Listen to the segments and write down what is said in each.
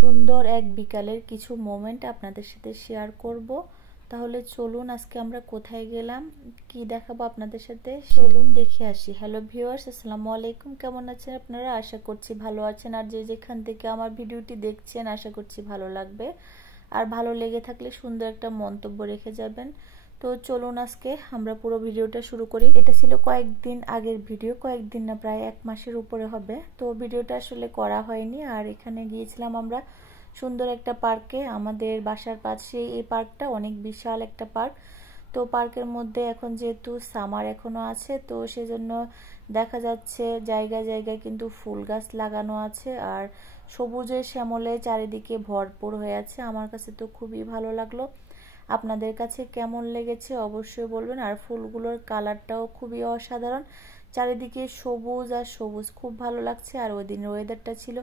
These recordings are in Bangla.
সুন্দর এক বিকালের কিছু মোমেন্ট আপনাদের সাথে শেয়ার করব। তাহলে চলুন আজকে আমরা কোথায় গেলাম, কি দেখাবো আপনাদের সাথে, চলুন দেখে আসি। হ্যালো ভিউয়ার্স, আসসালামু আলাইকুম। কেমন আছেন আপনারা? আশা করছি ভালো আছেন। আর যে যেখান থেকে আমার ভিডিওটি দেখছেন আশা করছি ভালো লাগবে। আর ভালো লেগে থাকলে সুন্দর একটা মন্তব্য রেখে যাবেন। তো চলুন আজকে আমরা পুরো ভিডিওটা শুরু করি। এটা ছিল কয়েকদিন আগের ভিডিও, কয়েকদিন না প্রায় 1 মাসের উপরে হবে। তো ভিডিওটা আসলে করা হয়নি। আর এখানে গিয়েছিলাম আমরা সুন্দর একটা পার্কে, আমাদের বাসার পাশে এই পার্কটা অনেক বিশাল একটা পার্ক। তো পার্কের মধ্যে এখন যেহেতু সামার এখনো আছে, তো সেজন্য দেখা যাচ্ছে জায়গায় জায়গায় কিন্তু ফুল গাছ লাগানো আছে আর সবুজে শ্যামলে চারিদিকে ভরপুর হয়ে আছে। আমার কাছে তো খুবই ভালো লাগলো। আপনাদের কাছে কেমন লেগেছে অবশ্যই বলবেন। আর ফুলগুলোর কালারটাও খুবই অসাধারণ, চারিদিকে সবুজ আর সবুজ, খুব ভালো লাগছে। আর ওই দিনের ওয়েদারটা ছিল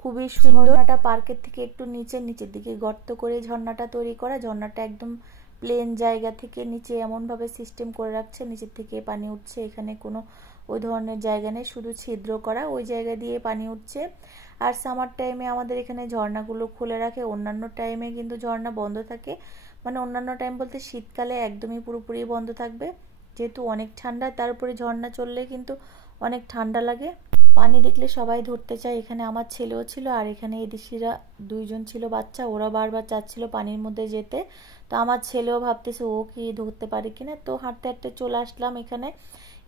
খুবই সুন্দর। ঝর্ণাটা পার্কের থেকে একটু নিচের দিকে গর্ত করে ঝর্ণাটা তৈরি করা। ঝর্ণাটা একদম প্লেন জায়গা থেকে নিচে এমনভাবে সিস্টেম করে রাখছে, নিচের থেকে পানি উঠছে। এখানে কোনো ওই ধরনের জায়গা নেই, শুধু ছিদ্র করা, ওই জায়গা দিয়ে পানি উঠছে। আর সামার টাইমে আমাদের এখানে ঝর্ণাগুলো খুলে রাখে, অন্যান্য টাইমে কিন্তু ঝর্ণা বন্ধ থাকে। মানে অন্যান্য টাইম বলতে শীতকালে একদমই পুরোপুরি বন্ধ থাকবে, যেহেতু অনেক ঠান্ডা। তার উপরে ঝর্ণা চললে কিন্তু অনেক ঠান্ডা লাগে, পানি দেখলে সবাই ধরতে চায়। এখানে আমার ছেলেও ছিল, আর এখানে এদেশিরা 2 জন ছিল বাচ্চা, ওরা বারবার চাচ্ছিল পানির মধ্যে যেতে। তো আমার ছেলেও ভাবতেছে ও কি ধরতে পারে কিনা। তো হাঁটতে হাঁটতে চলে আসলাম এখানে।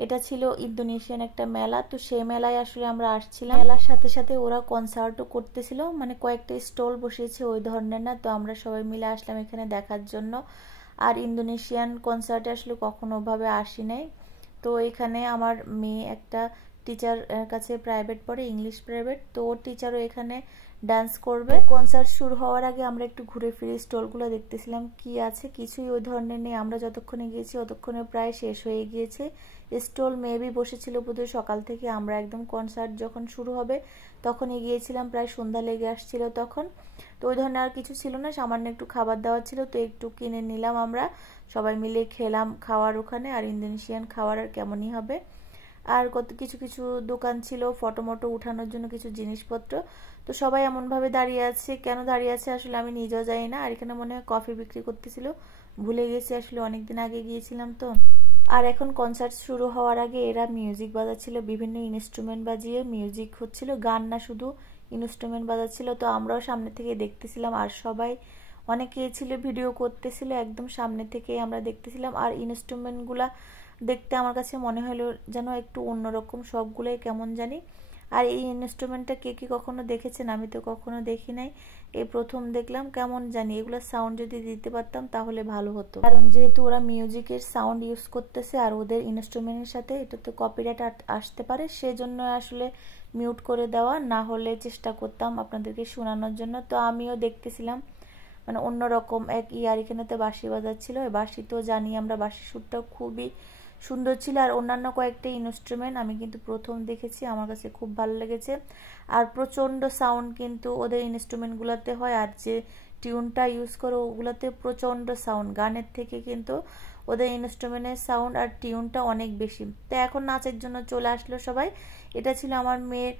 এটা ছিল ইন্দোনেশিয়ান একটা মেলা। তো সেই মেলায় আসলে আমরা আসছিলাম। মেলার সাথে সাথে ওরা কনসার্টও করতেছিল, মানে কয়েকটা স্টল বসিয়েছে ওই ধরনের না। তো আমরা সবাই মিলে আসলাম এখানে দেখার জন্য। আর ইন্দোনেশিয়ান কনসার্টে আসলে কখনো ভাবে আসি নাই। তো এখানে আমার মেয়ে একটা টিচার কাছে প্রাইভেট পড়ে, ইংলিশ প্রাইভেট। তো ওর টিচারও এখানে ডান্স করবে। কনসার্ট শুরু হওয়ার আগে আমরা একটু ঘুরে ফিরে স্টলগুলো দেখতেছিলাম কি আছে। কিছুই ওই ধরনের নেই, আমরা যতক্ষণে গিয়েছি ততক্ষণে প্রায় শেষ হয়ে গিয়েছে। স্টল মেবি বসেছিল বোধহয় সকাল থেকে। আমরা একদম কনসার্ট যখন শুরু হবে তখনই গিয়েছিলাম, প্রায় সন্ধ্যা লেগে আসছিল তখন। তো ওই ধরনের আর কিছু ছিল না, সামান্য একটু খাবার দাবার ছিল, তো একটু কিনে নিলাম আমরা, সবাই মিলে খেলাম খাওয়ার ওখানে। আর ইন্দোনেশিয়ান খাবার আর কেমনই হবে। আর কত কিছু কিছু দোকান ছিল ফটো মটো উঠানোর জন্য কিছু জিনিসপত্র। তো সবাই এমনভাবে দাঁড়িয়ে আছে, কেন দাঁড়িয়ে আছে আসলে আমি নিজেও জানি না। আর এখানে মনে হয় কফি বিক্রি করতেছিল, ভুলে গেছি, আসলে অনেকদিন আগে গিয়েছিলাম তো। আর এখন কনসার্ট শুরু হওয়ার আগে এরা মিউজিক বাজাচ্ছিল, বিভিন্ন ইনস্ট্রুমেন্ট বাজিয়ে মিউজিক হচ্ছিল, গান না শুধু ইনস্ট্রুমেন্ট বাজাচ্ছিল। তো আমরাও সামনে থেকে দেখতেছিলাম, আর সবাই অনেকে ছিল ভিডিও করতেছিল, একদম সামনে থেকে আমরা দেখতেছিলাম। আর ইনস্ট্রুমেন্টগুলা দেখতে আমার কাছে মনে হলো যেন একটু অন্যরকম, সবগুলোই কেমন জানি। আর এই ইনস্ট্রুমেন্টটা কে কি কখনো দেখেছেন? আমি তো কখনো দেখি নাই, এই প্রথম দেখলাম। কেমন জানি, এগুলো সাউন্ড যদি দিতে পারতাম তাহলে ভালো হতো, কারণ যেহেতু ওরা মিউজিকের সাউন্ড ইউজ করতেছে আর ওদের ইনস্ট্রুমেন্টের সাথে এটা তো কপিরাইট আসতে পারে, সেজন্য আসলে মিউট করে দেওয়া। না হলে চেষ্টা করতাম আপনাদেরকে শোনানোর জন্য। তো আমিও দেখতেছিলাম, মানে অন্যরকম এক ইয়ার এখানেতে বাঁশি বাজাচ্ছিল। বাঁশি তো জানি আমরা, বাঁশি সুরটাও খুবই সুন্দর ছিল। আর অন্যান্য কয়েকটা ইনস্ট্রুমেন্ট আমি কিন্তু প্রথম দেখেছি, আমার কাছে খুব ভালো লেগেছে। আর প্রচণ্ড সাউন্ড কিন্তু ওদের ইনস্ট্রুমেন্টগুলোতে হয়, আর যে টিউনটা ইউজ করে ওগুলোতে প্রচণ্ড সাউন্ড, গানের থেকে কিন্তু ওদের ইনস্ট্রুমেন্টের সাউন্ড আর টিউনটা অনেক বেশি। তো এখন নাচের জন্য চলে আসলো সবাই। এটা ছিল আমার মেয়ের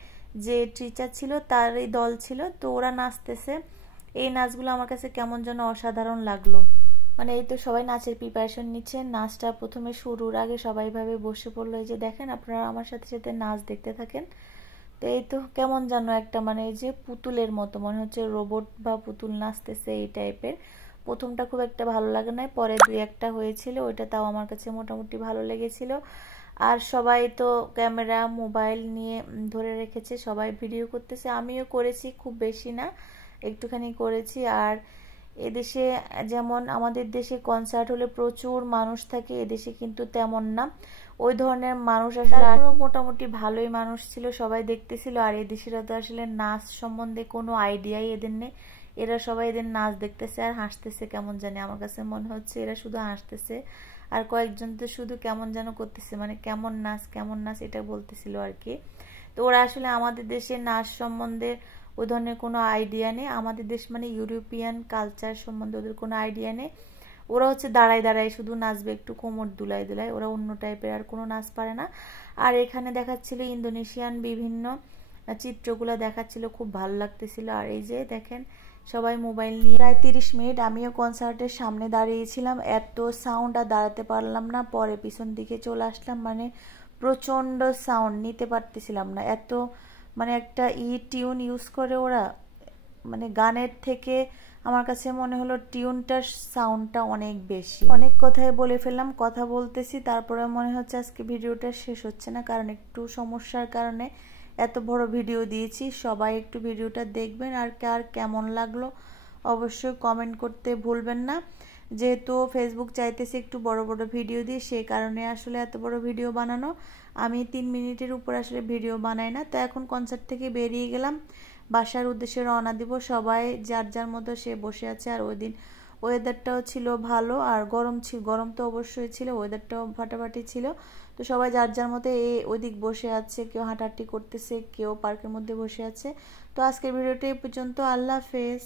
যে টিচার ছিল তারই দল ছিল, তো ওরা নাচতেছে। এই নাচগুলো আমার কাছে কেমন যেন অসাধারণ লাগলো। মানে এই তো সবাই নাচের প্রিপারেশন নিচ্ছে। নাচটা প্রথমে শুরুর আগে সবাই ভাবে বসে পড়লো, এই যে দেখেন আপনারা আমার সাথে সাথে নাচ দেখতে থাকেন। তো এই তো কেমন যেন একটা, মানে এই যে পুতুলের মতো মনে হচ্ছে, রোবট বা পুতুল নাচতেছে এই টাইপের। প্রথমটা খুব একটা ভালো লাগে না, পরে 2-1টা হয়েছিল, ওইটা তাও আমার কাছে মোটামুটি ভালো লেগেছিল। আর সবাই তো ক্যামেরা মোবাইল নিয়ে ধরে রেখেছে, সবাই ভিডিও করতেছে, আমিও করেছি, খুব বেশি না, একটুখানি করেছি। আর এদেশে যেমন আমাদের দেশে কনসার্ট হলে প্রচুর মানুষ থাকে, এদেশে কিন্তু তেমন না ওই ধরনের মানুষ আসলে। মোটামুটি ভালোই মানুষ ছিল, সবাই দেখতেছিল। আর এদেশিরা তো আসলে নাচ সম্বন্ধে কোনো আইডিয়াই এদের নেই, এরা সবাই এদের নাচ দেখতেছে আর হাসতেছে কেমন জানি। আমার কাছে মনে হচ্ছে এরা শুধু হাসতেছে, আর কয়েকজন তো শুধু কেমন যেন করতেছে, মানে কেমন নাচ এটা বলতেছিল আর কি। তো ওরা আসলে আমাদের দেশের নাচ সম্বন্ধে ওই ধরনের কোনো আইডিয়া নেই। আমাদের দেশ মানে ইউরোপিয়ান কালচার সম্বন্ধে ওদের কোনো আইডিয়া নেই। ওরা হচ্ছে দাঁড়ায় দাঁড়ায় শুধু নাচবে, একটু কোমর দুলাই দুলাই, ওরা অন্য টাইপের আর কোনো নাচ পারে না। আর এখানে দেখাচ্ছিল ইন্দোনেশিয়ান বিভিন্ন চিত্রগুলো দেখাচ্ছিল, খুব ভালো লাগতেছিল। আর এই যে দেখেন সবাই মোবাইল নিয়ে। প্রায় 30 মিনিট আমিও কনসার্টের সামনে দাঁড়িয়েছিলাম, এত সাউন্ড আর দাঁড়াতে পারলাম না, পরে পিছন দিকে চলে আসলাম। মানে প্রচণ্ড সাউন্ড, নিতে পারতেছিলাম না এত, মানে একটা টিউন ইউজ করে ওরা, মানে গানের থেকে আমার কাছে মনে হলো টিউনটার সাউন্ডটা অনেক বেশি। অনেক কথাই বলে ফেললাম, কথা বলতেছি তারপরে মনে হচ্ছে আজকে ভিডিওটা শেষ হচ্ছে না, কারণ একটু সমস্যার কারণে এত বড় ভিডিও দিয়েছি। সবাই একটু ভিডিওটা দেখবেন, আর কার কেমন লাগলো অবশ্যই কমেন্ট করতে ভুলবেন না। যেহেতু ফেসবুক চাইতেছে একটু বড় বড় ভিডিও দিই, সেই কারণে আসলে এত বড় ভিডিও বানানো। আমি 3 মিনিটের উপর আসলে ভিডিও বানাই না। তো এখন কনসার্ট থেকে বেরিয়ে গেলাম, বাসার উদ্দেশ্যে রওনা দিব। সবাই যার যার মতো সে বসে আছে। আর ওই দিন ওয়েদারটাও ছিল ভালো, আর গরম ছিল, গরম তো অবশ্যই ছিল, ওয়েদারটাও ফাটাফাটি ছিল। তো সবাই যার যার মতো ওইদিক বসে আছে, কেউ হাঁটাহাঁটি করতেছে, কেউ পার্কের মধ্যে বসে আছে। তো আজকের ভিডিওটা এই পর্যন্ত। আল্লাহ হাফেজ।